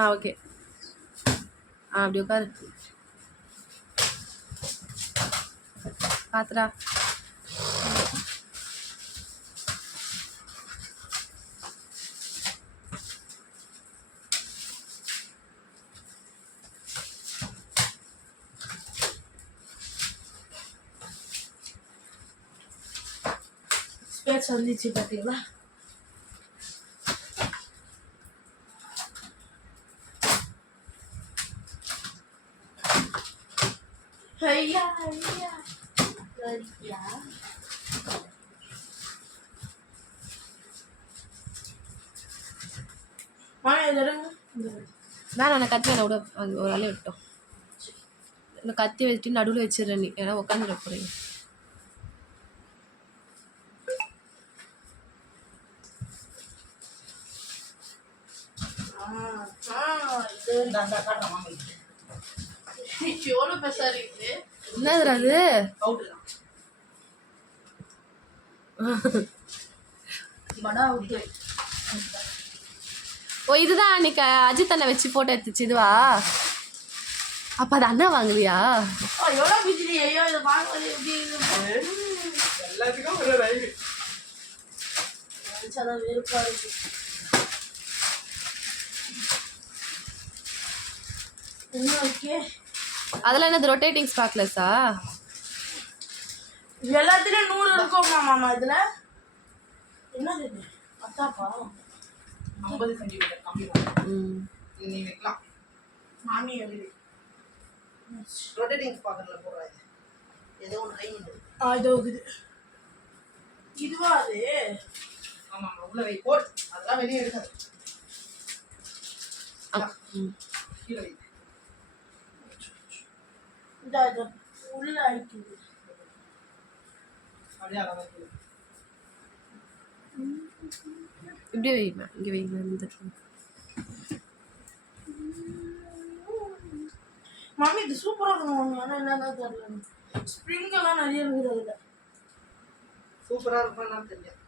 Okay. அப்படி உட்காரு. பாத்துடா. Space வந்துச்சு பார்த்தீங்களா? ஐயா ஐயா ஐயா. நான் உன்னை கத்தி வேணா விட ஒரு வேலையை விட்டோம். இன்னும் கத்தி வச்சுட்டு நடுவில் வச்சிடறேன். நீ ஏன்னா உட்காந்துட போறீங்க. எவ்வளோ பெருசா இருக்குது. என்னதுடா அது? ஓ, இதுதான் அன்னைக்கு அஜித் அண்ணன் வச்சு போட்டோ எடுத்துச்சு இதுவா? அப்ப அது அண்ணா வாங்குவியா? எவ்வளோ பிஜிலி. ஐயோ இதை வாங்குவது எப்படி? எல்லாத்துக்கும் ஒரு ரயில் வெறுப்பா இருக்கு. என்ன ஓகே. அதெல்லாம் என்னது ரொட்டேட்டிங் ஸ்பார்க்லெஸ்ஸா? எல்லாத்துலயும் 100 இருக்குமா மாமா இதுல? என்னது இது? அத்தாப்பா 50 சென்டிமீட்டர் கம்மி பண்ணும். நீ வைக்கலாம். மாமி எழுதி ரொட்டேட்டிங் ஸ்பார்க்கர்ல போடுறாங்க. ஏதோ ஒரு கை இது. இதோ இது. இதுவா அது? ஆமா உள்ள வை போடு. அதெல்லாம் வெளியே எடுக்காது. கீழே வை. இது உள்ள ஆயிடுது. அப்படியே அழகா கீழே. இப்படி வைமா, இங்கே வைமா. இந்த மாமி இது சூப்பரா இருக்கும் மாமி. ஆனால் என்னதான் தெரியல. ஸ்ப்ரிங் எல்லாம் நிறைய இருக்குது அதுல. சூப்பரா இருக்கும்னா தெரியும்.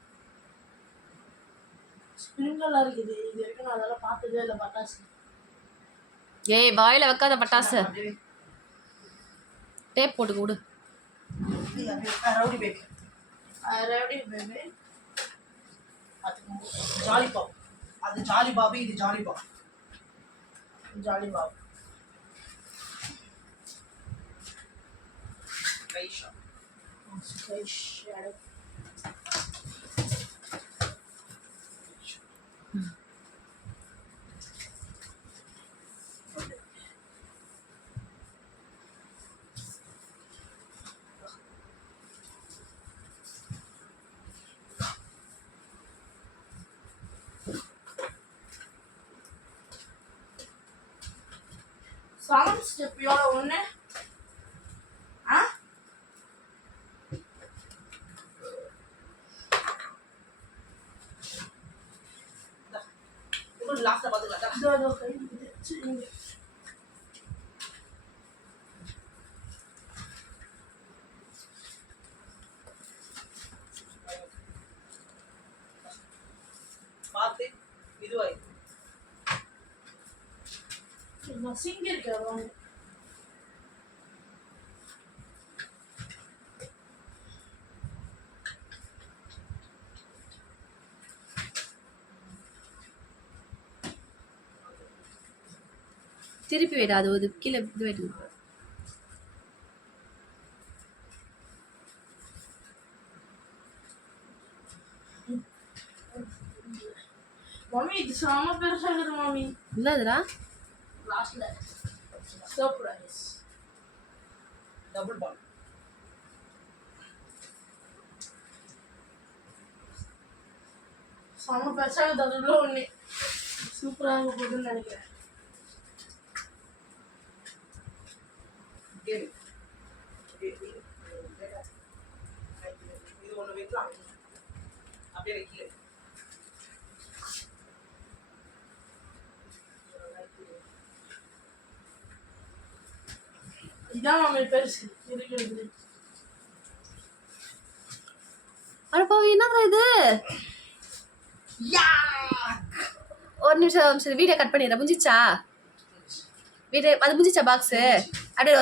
ஸ்ப்ரிங் எல்லாம் இருக்குது. இது வரைக்கும் நான் அதெல்லாம் பார்த்ததே இல்லை. பட்டாசு ஏய் வாயில வைக்காத பட்டாசு. டேப் போட்டு கொடு. Rowdy baby. Rowdy baby. Jolly பாப். அது ஜாலி பாபி, இது ஜாலி பாப். ஜாலி பாப். கைஷா. கைஷா. சவுண்ட் ஸ்டெப் எவ்வளோ ஒன்று? லாஸ்ட்ல பாத்துக்கலாம். பார்த்து இதுவாய் சிங்க இருக்கு. திருப்பி வைடா. அது ஒரு கீழே இது வைடு. மாமி இது செம பெருசா இருக்குது மாமி. என்னதுடா? லாஸ்ட்ல சர்ப்ரைஸ் டபுள் பால். செம பெருசா இருக்குது. அதுல ஒன்று சூப்பராக இருக்க போகுதுன்னு நினைக்கிறேன். இது ஒன்று வைக்கலாம். அப்படியே வைக்கல. இதான் மாமி பெருசு இருக்கிறது. அடப்பா என்னடா இது? ஒரு நிமிஷம் வீடியோ கட் பண்ணிடுறேன். முடிஞ்சிச்சா வீடியோ அது முடிஞ்சிச்சா பாக்ஸு அப்படியே